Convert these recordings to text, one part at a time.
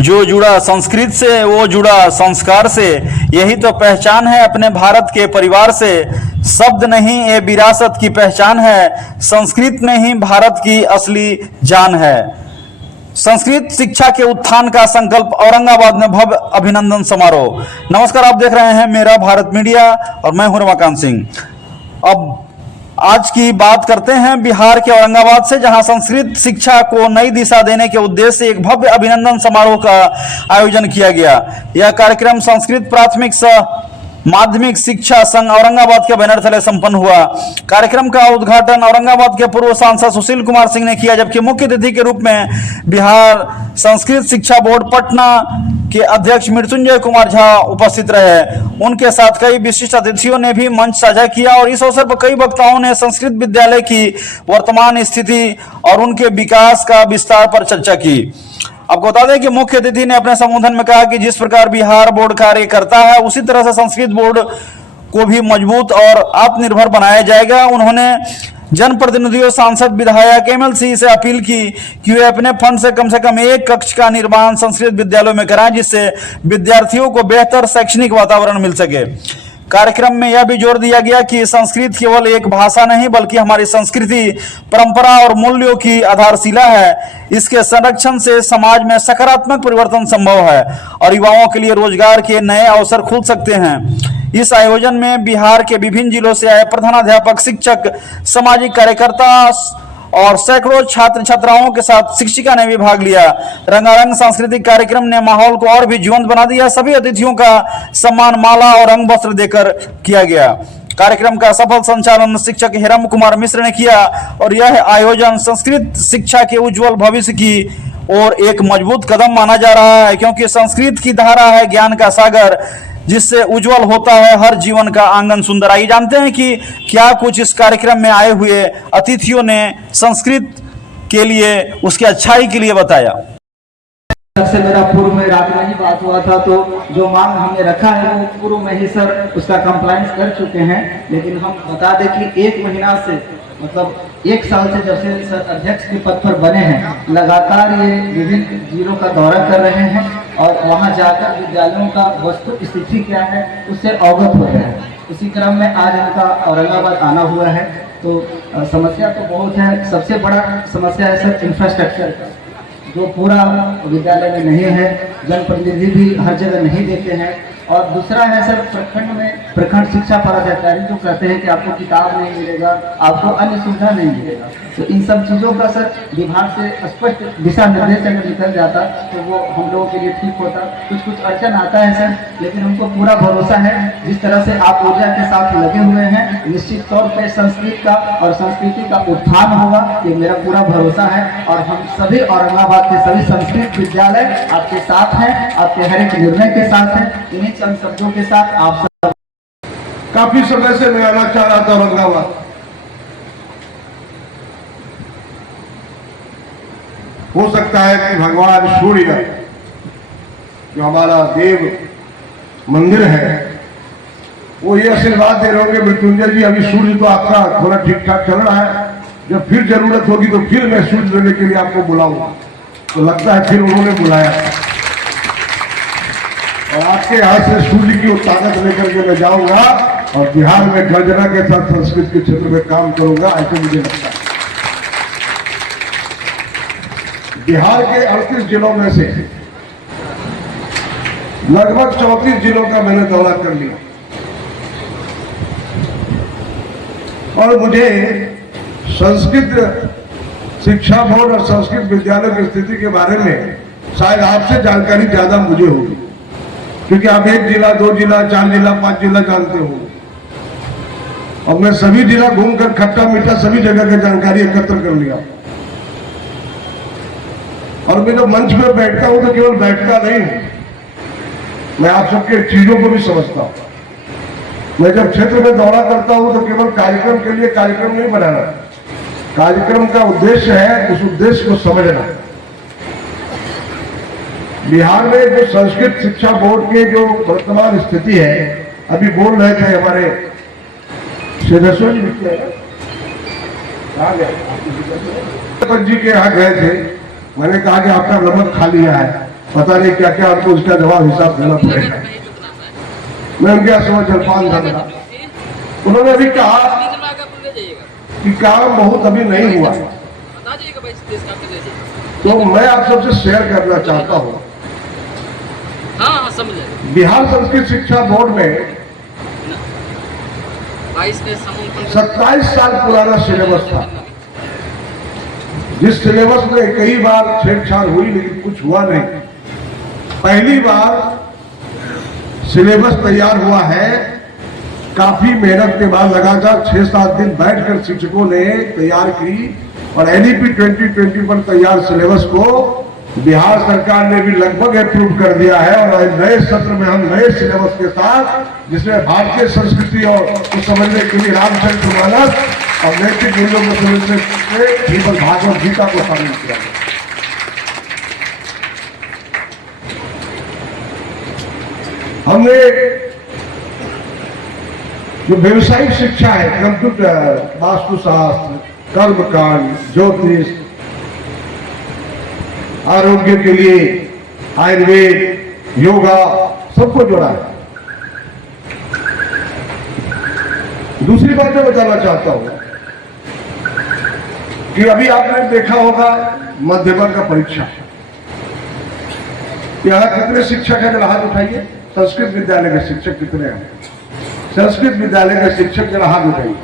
जो जुड़ा संस्कृत से वो जुड़ा संस्कार से, यही तो पहचान है अपने भारत के परिवार से। शब्द नहीं ये विरासत की पहचान है, संस्कृत में ही भारत की असली जान है। संस्कृत शिक्षा के उत्थान का संकल्प, औरंगाबाद में भव्य अभिनंदन समारोह। नमस्कार, आप देख रहे हैं मेरा भारत मीडिया और मैं हूं रमाकांत सिंह। अब आज की बात करते हैं बिहार के औरंगाबाद से, जहां संस्कृत शिक्षा को नई दिशा देने के उद्देश्य से एक भव्य अभिनंदन समारोह का आयोजन किया गया। यह कार्यक्रम संस्कृत प्राथमिक सह माध्यमिक शिक्षा संघ औरंगाबाद के बैनर तले संपन्न हुआ। कार्यक्रम का उद्घाटन औरंगाबाद के पूर्व सांसद सुशील कुमार सिंह ने किया, जबकि मुख्य अतिथि के रूप में बिहार संस्कृत शिक्षा बोर्ड पटना के अध्यक्ष मृत्युंजय कुमार झा उपस्थित रहे। उनके साथ कई विशिष्ट अतिथियों ने भी मंच साझा किया और इस अवसर पर कई वक्ताओं ने संस्कृत विद्यालय की वर्तमान स्थिति और उनके विकास का विस्तार पर चर्चा की। आपको बता दें कि मुख्य अतिथि ने अपने संबोधन में कहा कि जिस प्रकार बिहार बोर्ड कार्य करता है, उसी तरह से संस्कृत बोर्ड को भी मजबूत और आत्मनिर्भर बनाया जाएगा। उन्होंने जनप्रतिनिधियों, सांसद, विधायक, एमएलसी से अपील की कि वे अपने फंड से कम एक कक्ष का निर्माण संस्कृत विद्यालयों में कराएं, जिससे विद्यार्थियों को बेहतर शैक्षणिक वातावरण मिल सके। कार्यक्रम में यह भी जोर दिया गया कि संस्कृत केवल एक भाषा नहीं, बल्कि हमारी संस्कृति, परंपरा और मूल्यों की आधारशिला है। इसके संरक्षण से समाज में सकारात्मक परिवर्तन संभव है और युवाओं के लिए रोजगार के नए अवसर खुल सकते हैं। इस आयोजन में बिहार के विभिन्न जिलों से आए प्रधानाध्यापक, शिक्षक, सामाजिक कार्यकर्ता और सैकड़ों छात्र छात्राओं के साथ शिक्षिका ने भी भाग लिया। रंगारंग सांस्कृतिक कार्यक्रम ने माहौल को और भी जीवंत बना दिया। सभी अतिथियों का सम्मान माला और रंग वस्त्र देकर किया गया। कार्यक्रम का सफल संचालन शिक्षक हेरम कुमार मिश्र ने किया और यह आयोजन संस्कृत शिक्षा के उज्जवल भविष्य की ओर एक मजबूत कदम माना जा रहा है, क्योंकि संस्कृत की धारा है ज्ञान का सागर, जिससे उज्जवल होता है हर जीवन का आंगन सुंदर। आइए जानते हैं कि क्या कुछ इस कार्यक्रम में आए हुए अतिथियों ने संस्कृत के लिए, उसकी अच्छाई के लिए बताया। से मेरा पूर्व में रात में ही बात हुआ था, तो जो मांग हमने रखा है वो पूर्व में ही सर उसका कंप्लायंस कर चुके हैं। लेकिन हम बता दें कि एक महीना से, मतलब एक साल से जब से सर अध्यक्ष के पद पर बने हैं, लगातार ये विभिन्न जिलों का दौरा कर रहे हैं और वहां जाकर विद्यालयों का वस्तु स्थिति क्या है उससे अवगत हो रहे हैं। इसी क्रम में आज इनका औरंगाबाद आना हुआ है। तो समस्या तो बहुत है। सबसे बड़ा समस्या है सर इंफ्रास्ट्रक्चर का, जो पूरा विद्यालय में नहीं है, जनप्रतिनिधि भी हर जगह नहीं देते हैं। और दूसरा है सर प्रखंड में प्रखंड शिक्षा पदाधिकारी जो कहते हैं कि आपको किताब नहीं मिलेगा, आपको अन्य सुविधा नहीं मिलेगा। तो इन सब चीज़ों का सर विभाग से स्पष्ट दिशा निर्देश अगर निकल जाता तो वो हम लोगों के लिए ठीक होता। कुछ अड़चन आता है सर, लेकिन हमको पूरा भरोसा है जिस तरह से आप ऊर्जा के साथ लगे हुए हैं, निश्चित तौर पर संस्कृत का और संस्कृति का उत्थान होगा, ये मेरा पूरा भरोसा है। और हम सभी औरंगाबाद के सभी संस्कृत विद्यालय आपके साथ हैं, आपके हर एक निर्णय के साथ हैं। इन्हीं चंद शब्दों के साथ आप सब। काफी समय से मैं आना चाह रहा था औरंगाबाद। हो सकता है कि भगवान सूर्य, जो हमारा देव मंदिर है, वो ये आशीर्वाद दे रहे होंगे मृत्युंजय जी, अभी सूर्य तो आपका थोड़ा ठीक ठाक चल रहा है, जब फिर जरूरत होगी तो फिर मैं सूर्य लेने के लिए आपको बुलाऊंगा। तो लगता है फिर उन्होंने बुलाया और आपके यहाँ से सूर्य की वो ताकत लेकर के मैं जाऊंगा और बिहार में गर्जना के साथ संस्कृत के क्षेत्र में काम करूंगा, ऐसे मुझे लगता है। बिहार के 38 जिलों में से लगभग 34 जिलों का मैंने दौरा कर लिया और मुझे संस्कृत शिक्षा बोर्ड और संस्कृत विद्यालय की स्थिति के बारे में शायद आपसे जानकारी ज्यादा मुझे होगी, क्योंकि आप 1 जिला, 2 जिला, 4 जिला, 5 जिला जानते हो और मैं सभी जिला घूमकर खट्टा मीठा सभी जगह की जानकारी एकत्र कर लिया। और मैं जब मंच में बैठता हूं तो केवल बैठता नहीं हूं, मैं आप सबके चीजों को भी समझता हूं। मैं जब क्षेत्र में दौरा करता हूं तो केवल कार्यक्रम के लिए कार्यक्रम नहीं बनाना, कार्यक्रम का उद्देश्य है उस उद्देश्य को समझना। बिहार में जो संस्कृत शिक्षा बोर्ड के जो वर्तमान स्थिति है, अभी बोल रहे थे हमारे सिद्धेश्वर जी जी के यहाँ गए थे, मैंने कहा कि आपका नंबर खा लिया है, पता नहीं क्या क्या हमको उसका जवाब हिसाब देना पड़ेगा। मैं उनके यहाँ सुबह जलपान करना, उन्होंने अभी कहा कि काम बहुत अभी नहीं हुआ है, तो मैं आप सबसे शेयर करना चाहता हूँ। बिहार संस्कृत शिक्षा बोर्ड में 27 साल पुराना सिलेबस था, जिस सिलेबस में कई बार छेड़छाड़ हुई लेकिन कुछ हुआ नहीं। पहली बार सिलेबस तैयार हुआ है, काफी मेहनत के बाद लगातार 6-7 दिन बैठकर शिक्षकों ने तैयार की और एनईपी 2020 पर तैयार सिलेबस को बिहार सरकार ने भी लगभग अप्रूव कर दिया है। और नए सत्र में हम नए सिलेबस के साथ, जिसमें भारतीय संस्कृति और को समझने के लिए रामचरित मानस और नैतिक मूल्यों को समझने के श्रीमद् भागवत गीता को शामिल किया गया। हमने जो व्यवसायिक शिक्षा है, कंप्यूटर, वास्तुशास्त्र, कर्मकांड, ज्योतिष, आरोग्य के लिए आयुर्वेद, योगा, सबको जोड़ा है। दूसरी बात मैं बताना चाहता हूं कि अभी आपने देखा होगा मध्यमा का परीक्षा, यहां कितने शिक्षक हैं? जरा हाथ उठाइए। संस्कृत विद्यालय के शिक्षक कितने हैं? संस्कृत विद्यालय के शिक्षक जरा हाथ उठाइए।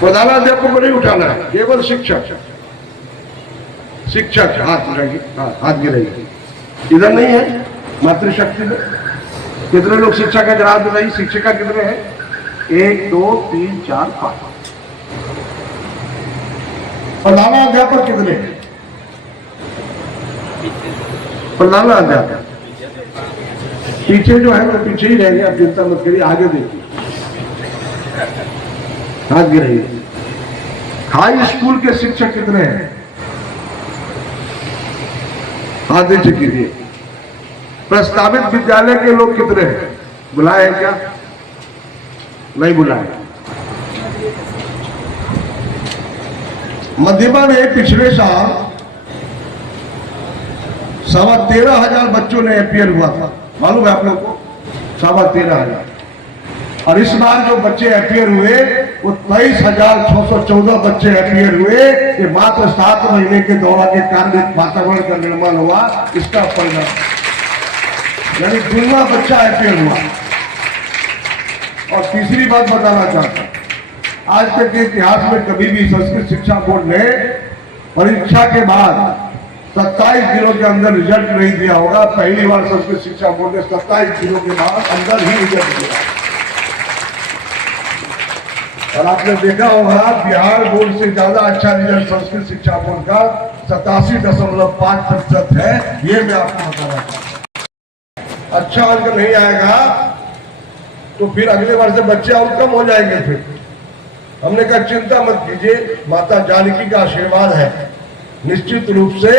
प्रधानाध्यापक को नहीं उठाना है, केवल शिक्षक। शिक्षक हाथ उठाइए, हाथ गिराइए। इधर नहीं है मातृशक्ति में कितने लोग शिक्षक है? जरा हाथ उठाइए। शिक्षिका कितने हैं? 1 2 3 4 5। प्रधानाध्यापक कितने हैं? प्रधानाध्यापक पीछे जो है वो पीछे ही रहेंगे, आप चिंता मत करिए, आगे देखिए। हाथ गिराइए। हाई स्कूल के शिक्षक कितने हैं? हाथ नीचे कीजिए। प्रस्तावित विद्यालय के लोग कितने हैं? बुलाए हैं क्या? नहीं बुलाए। मध्यमा में पिछले साल 13,500 बच्चों ने अपीयर हुआ था, मालूम है आप लोग को? 13,500। और इस बार जो बच्चे अपीयर हुए वो 23,614 बच्चे अपीयर हुए। ये मात्र 7 महीने के दौरा के कारण वातावरण का निर्माण हुआ, इसका परिणाम, यानी 2वां बच्चा अपीयर हुआ। और तीसरी बात बताना चाहता हूं, आज तक के इतिहास में कभी भी संस्कृत शिक्षा बोर्ड ने परीक्षा के बाद 27 दिनों के अंदर रिजल्ट नहीं दिया होगा। पहली बार संस्कृत शिक्षा बोर्ड ने 27 दिनों के बाद अंदर ही रिजल्ट दिया। और आपने देखा होगा बिहार बोर्ड से ज्यादा अच्छा रिजल्ट संस्कृत शिक्षा बोर्ड का 87.5% है। ये मैं आपको बताना चाहता हूं। अच्छा अंक नहीं आएगा तो फिर अगले बार से बच्चे और कम हो जाएंगे। फिर हमने कहा चिंता मत कीजिए, माता जानकी का आशीर्वाद है, निश्चित रूप से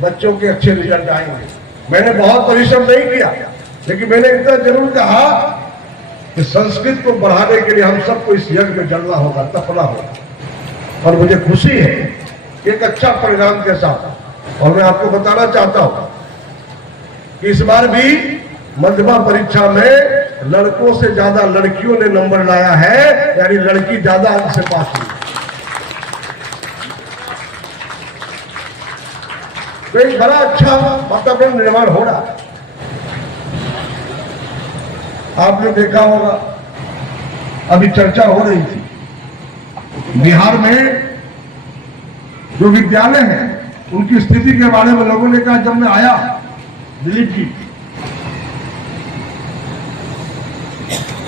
बच्चों के अच्छे रिजल्ट आएंगे। मैंने बहुत परिश्रम नहीं किया, लेकिन मैंने इतना जरूर कहा कि संस्कृत को बढ़ाने के लिए हम सबको इस यज्ञ में जलना होगा, तपना होगा। और मुझे खुशी है एक अच्छा परिणाम के साथ। और मैं आपको बताना चाहता हूं कि इस बार भी मध्यमा परीक्षा में लड़कों से ज्यादा लड़कियों ने नंबर लाया है, यानी लड़की ज्यादा अंक से पास हुई। तो एक बड़ा अच्छा वातावरण निर्माण हो रहा है। आपने देखा होगा अभी चर्चा हो रही थी बिहार में जो विद्यालय हैं उनकी स्थिति के बारे में। लोगों ने कहा, जब मैं आया दिलीप जी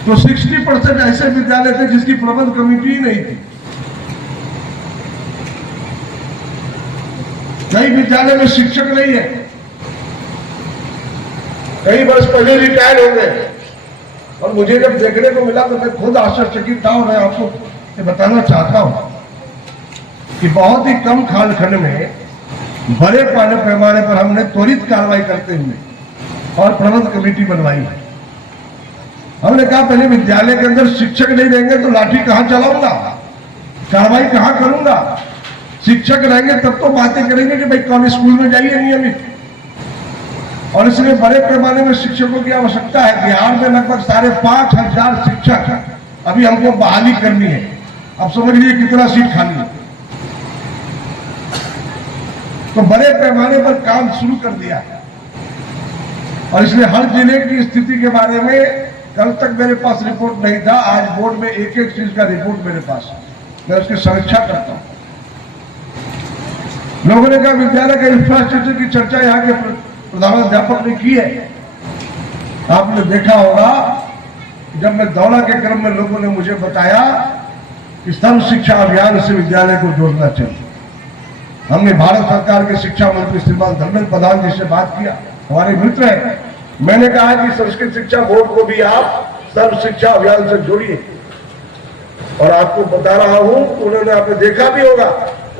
तो 60% ऐसे विद्यालय थे जिसकी प्रबंध कमेटी ही नहीं थी। कई विद्यालय में शिक्षक नहीं है, कई वर्ष पहले रिटायर हो गए। और मुझे जब देखने को मिला तो मैं खुद आश्चर्यचकित था। और मैं आपको बताना चाहता हूं कि बहुत ही कम कालखंड में बड़े पैमाने पर हमने त्वरित कार्रवाई करते हुए और प्रबंध कमेटी बनवाई है। हमने कहा पहले विद्यालय के अंदर शिक्षक नहीं रहेंगे तो लाठी कहां चलाऊंगा, कार्रवाई कहां करूंगा। शिक्षक रहेंगे तब तो बातें करेंगे कि भाई कौन स्कूल में जाइए नियमित। और इसलिए बड़े पैमाने में शिक्षकों की आवश्यकता है। बिहार में लगभग 5,500 शिक्षक अभी हमको बहाली करनी है। अब समझ लीजिए कितना सीट खाली है। तो बड़े पैमाने पर काम शुरू कर दिया है और इसलिए हर जिले की स्थिति के बारे में कल तक मेरे पास रिपोर्ट नहीं था, आज बोर्ड में एक एक चीज का रिपोर्ट मेरे पास है, मैं उसकी समीक्षा करता हूं। लोगों ने कहा विद्यालय के इंफ्रास्ट्रक्चर की चर्चा यहाँ के प्रधानाध्यापक ने की है। आपने देखा होगा जब मैं दौरा के क्रम में लोगों ने मुझे बताया कि सर्व शिक्षा अभियान से विद्यालय को जोड़ना चाहिए। हमने भारत सरकार के शिक्षा मंत्री श्रीमान धर्मेंद्र प्रधान जी से बात किया, हमारे मित्र हैं। मैंने कहा कि संस्कृत शिक्षा बोर्ड को भी आप सर्व शिक्षा अभियान से जोड़िए। और आपको बता रहा हूं, उन्होंने आपने देखा भी होगा,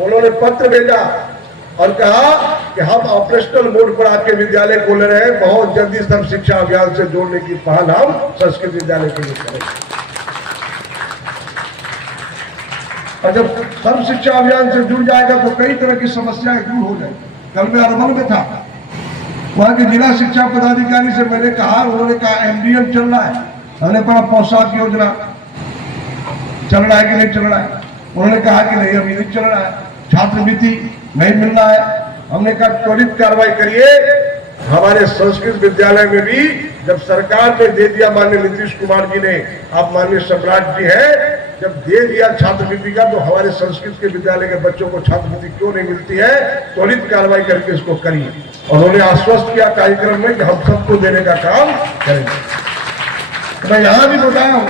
उन्होंने पत्र भेजा और कहा कि हम ऑपरेशनल मोड पर आपके विद्यालय खोल रहे हैं, बहुत जल्दी सर्व शिक्षा अभियान से जोड़ने की पहल हम संस्कृत विद्यालय के लिए करेंगे। और जब सर्व शिक्षा अभियान से जुड़ जाएगा तो कई तरह की समस्याएं दूर हो जाएगी। कल मैं अरवल में था, वहां के जिला शिक्षा पदाधिकारी से मैंने कहा, उन्होंने कहा एमडीएम चल रहा है। हमने कहा पोशाक योजना चल रहा है कि नहीं चल रहा है? उन्होंने कहा कि नहीं अभी नहीं चल रहा है, छात्रवृत्ति नहीं मिल रहा है। हमने कहा त्वरित कार्रवाई करिए। हमारे संस्कृत विद्यालय में भी जब सरकार ने दे दिया, माननीय नीतीश कुमार जी ने, आप माननीय सम्राट जी हैं, जब दे दिया छात्रवृत्ति का, तो हमारे संस्कृत के विद्यालय के बच्चों को छात्रवृत्ति क्यों नहीं मिलती है? त्वरित कार्रवाई करके इसको करिए। और उन्होंने आश्वस्त किया कार्यक्रम में कि हम सबको देने का काम करेंगे। तो मैं यहां भी बताया हूं,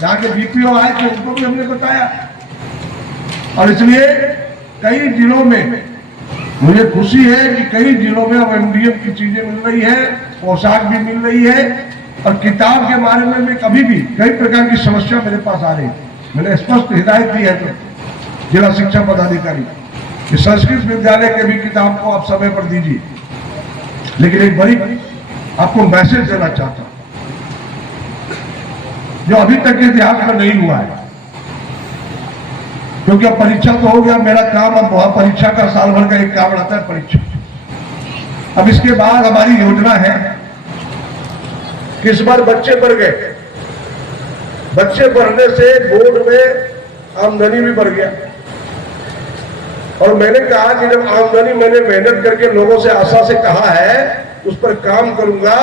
जहां के बीपीओ आए थे उनको भी हमने बताया। और इसलिए कई जिलों में मुझे खुशी है कि कई जिलों में अब एमडीएम की चीजें मिल रही है, पोशाक भी मिल रही है। और किताब के बारे में मैं कभी भी कई प्रकार की समस्या मेरे पास आ रही है, मैंने स्पष्ट हिदायत दी है तो जिला शिक्षा पदाधिकारी कि संस्कृत विद्यालय के भी किताब को आप समय पर दीजिए। लेकिन एक बड़ी आपको मैसेज देना चाहता हूं जो अभी तक के इतिहास में नहीं हुआ है, क्योंकि अब परीक्षा तो हो गया, मेरा काम अब वहां परीक्षा का साल भर का एक काम रहता है परीक्षा। अब इसके बाद हमारी योजना है कि इस बार बच्चे बढ़ गए, बच्चे बढ़ने से बोर्ड में आमदनी भी बढ़ गया। और मैंने कहा कि जब आमदनी मैंने मेहनत करके लोगों से आशा से कहा है, उस पर काम करूंगा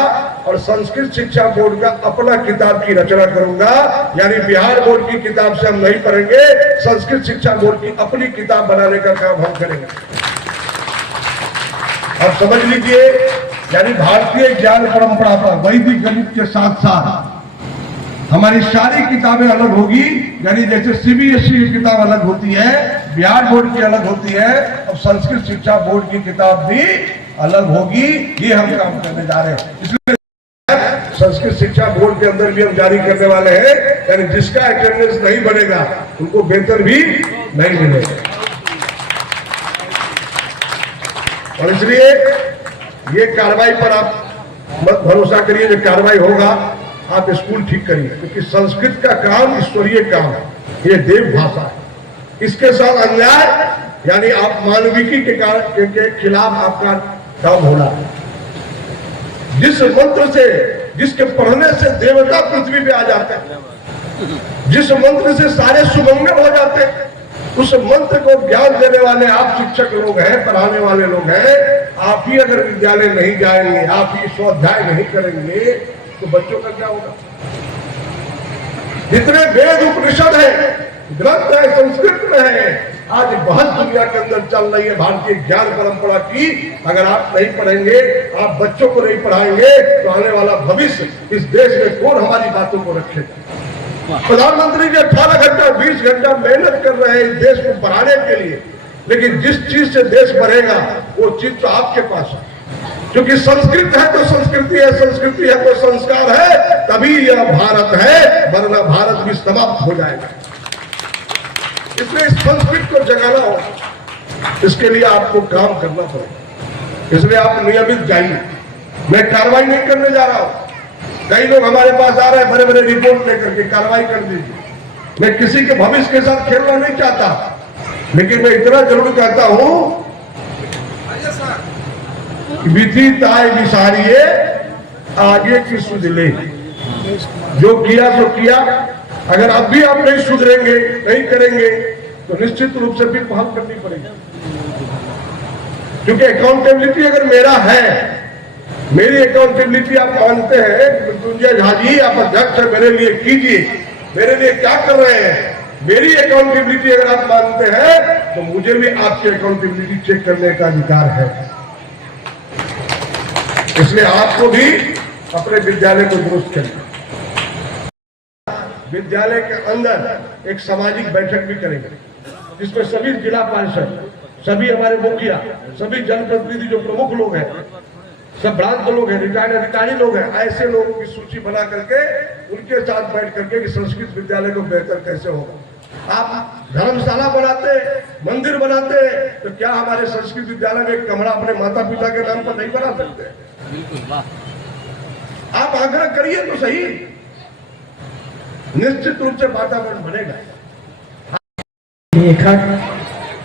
और संस्कृत शिक्षा बोर्ड का अपना किताब की रचना करूंगा। यानी बिहार बोर्ड की किताब से हम नहीं पढ़ेंगे, संस्कृत शिक्षा बोर्ड की अपनी किताब बनाने का काम हम करेंगे। आप समझ लीजिए, यानी भारतीय ज्ञान परंपरा पर वैदिक गणित के साथ साथ हमारी सारी किताबें अलग होगी। यानी जैसे सीबीएसई की किताब अलग होती है, बिहार बोर्ड की अलग होती है, अब संस्कृत शिक्षा बोर्ड की किताब भी अलग होगी। ये हम काम करने जा रहे हैं। इसलिए संस्कृत शिक्षा बोर्ड के अंदर भी हम जारी करने वाले हैं, यानी जिसका अटेंडेंस नहीं बनेगा उनको वेतन भी नहीं मिलेगा। और इसलिए ये कार्रवाई पर आप मत भरोसा करिए, जो कार्रवाई होगा आप स्कूल ठीक करिए, क्योंकि संस्कृत का काम ईश्वरीय काम है, ये देव भाषा है। इसके साथ अन्याय यानी आप मानविकी के खिलाफ आपका काम होना है। जिस मंत्र से, जिसके पढ़ने से देवता पृथ्वी पे आ जाते हैं, जिस मंत्र से सारे सुमंगल हो जाते हैं, उस मंत्र को ज्ञान देने वाले आप शिक्षक लोग हैं, पढ़ाने वाले लोग हैं। आप ही अगर विद्यालय नहीं जाएंगे, आप ही स्वाध्याय नहीं करेंगे, तो बच्चों का क्या होगा? जितने वेद उपनिषद है, ग्रंथ है, संस्कृत में है। आज बहुत दुनिया के अंदर चल रही है भारतीय ज्ञान परंपरा की। अगर आप नहीं पढ़ेंगे, आप बच्चों को नहीं पढ़ाएंगे, तो आने वाला भविष्य इस देश में कौन हमारी बातों को रखेगा? प्रधानमंत्री जी 18 घंटा 20 घंटा मेहनत कर रहे हैं इस देश को बढ़ाने के लिए, लेकिन जिस चीज से देश बढ़ेगा वो चीज तो आपके पास है। क्योंकि संस्कृत है तो संस्कृति है, संस्कृति है तो संस्कार है, तभी यह भारत है, वरना भारत भी समाप्त हो जाएगा। इसलिए इस संस्कृत को जगाना होगा, इसके लिए आपको काम करना पड़ेगा। इसलिए आप नियमित जाइए। मैं कार्रवाई नहीं करने जा रहा हूं। कई लोग हमारे पास आ रहे हैं बड़े बड़े रिपोर्ट लेकर के, कार्रवाई कर दीजिए। मैं किसी के भविष्य के साथ खेलना नहीं चाहता, लेकिन मैं इतना जरूर कहता हूं विधि ताय विसारिये आगे की सुध ले। जो किया सो किया, अगर अब भी आप नहीं सुधरेंगे, नहीं करेंगे, तो निश्चित रूप से भी पहल करनी पड़ेगी। क्योंकि अकाउंटेबिलिटी अगर मेरा है, मेरी अकाउंटेबिलिटी आप मानते हैं, मृत्युंजय झा जी आप अध्यक्ष है, मेरे लिए कीजिए, मेरे लिए क्या कर रहे हैं, मेरी अकाउंटेबिलिटी अगर आप मानते हैं तो मुझे भी आपकी अकाउंटेबिलिटी चेक करने का अधिकार है। इसलिए आपको भी अपने विद्यालय को दुरुस्त करें। विद्यालय के अंदर एक सामाजिक बैठक भी करेंगे, जिसमें सभी जिला पार्षद, सभी हमारे मुखिया, सभी जनप्रतिनिधि जो प्रमुख लोग हैं, सब ब्रांच के लोग हैं, रिटायर्ड अधिकारी लोग हैं, ऐसे लोगों की सूची बना करके उनके साथ बैठ करके कि संस्कृत विद्यालय को बेहतर कैसे होगा। आप धर्मशाला बनाते, मंदिर बनाते, तो क्या हमारे संस्कृत विद्यालय में एक कमरा अपने माता पिता के नाम पर नहीं बना सकते? आप आग्रह करिए तो सही, निश्चित रूप से वातावरण बनेगा। लेखक,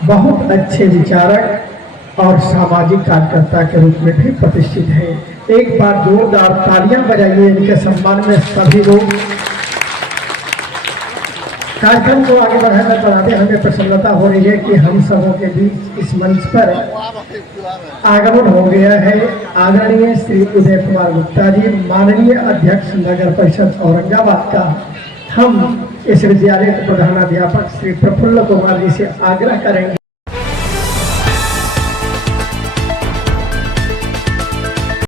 बहुत अच्छे विचारक और सामाजिक कार्यकर्ता के रूप में भी प्रतिष्ठित है। एक बार जोरदार तालियां बजाइए इनके सम्मान में सभी लोग। कार्यक्रम को आगे बढ़ाते हमें प्रसन्नता हो रही है कि हम सबों के बीच इस मंच पर आगमन हो गया है आदरणीय श्री उदय कुमार गुप्ता जी, माननीय अध्यक्ष नगर परिषद औरंगाबाद का। हम इस विद्यालय के प्रधानाध्यापक श्री प्रफुल्ल कुमार जी से आग्रह करेंगे